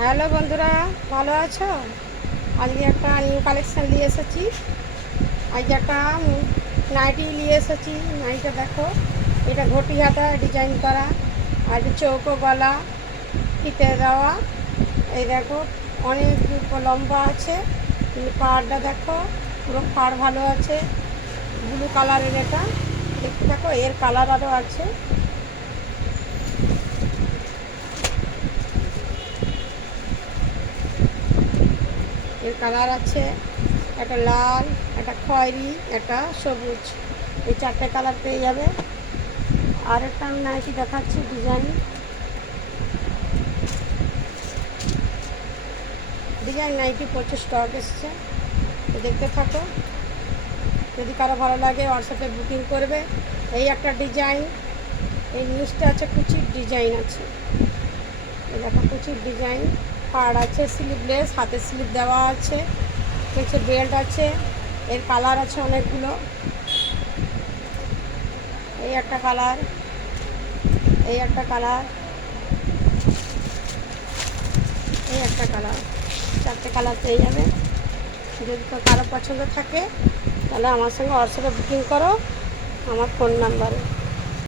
Hello বন্ধুরা, ভালো আছো? আজকে একটা নিউ কালেকশান নিয়ে এসেছি। আজকে একটা নাইটি নিয়ে এসেছি। নাইটিটা দেখো, এটা ঘটি হাতা ডিজাইন করা, আর চৌকো গলা, ফিতে দেওয়া। এই দেখো, অনেক লম্বা আছে, কিন্তু পাড়টা দেখো, পুরো পাড় ভালো আছে। ব্লু কালারের এটা, দেখতে থাকো। এর কালার আরও আছে। এর কালার আছে একটা লাল, একটা খয়েরি, একটা সবুজ। এই চারটে কালার পেয়ে যাবে। আর একটা আমি নাইটি দেখাচ্ছি ডিজাইন ডিজাইন নাইটি প্রচুর স্টক এসছে, দেখতে থাকো। যদি কারো ভালো লাগে হোয়াটসঅ্যাপে বুকিং করবে। এই একটা ডিজাইন, এই নিচটা আছে কুচির ডিজাইন আছে। এই দেখো কুচির ডিজাইন, পাড় আছে, স্লিভলেস, হাতে স্লিভ দেওয়া আছে, হচ্ছে বেল্ট আছে। এর কালার আছে অনেকগুলো। এই একটা কালার, এই একটা কালার, এই একটা কালার, চারটে কালার পেয়ে যাবে। যদি তো কারো পছন্দ থাকে তাহলে আমার সঙ্গে হোয়াটসঅ্যাপে বুকিং করো আমার ফোন নাম্বারে।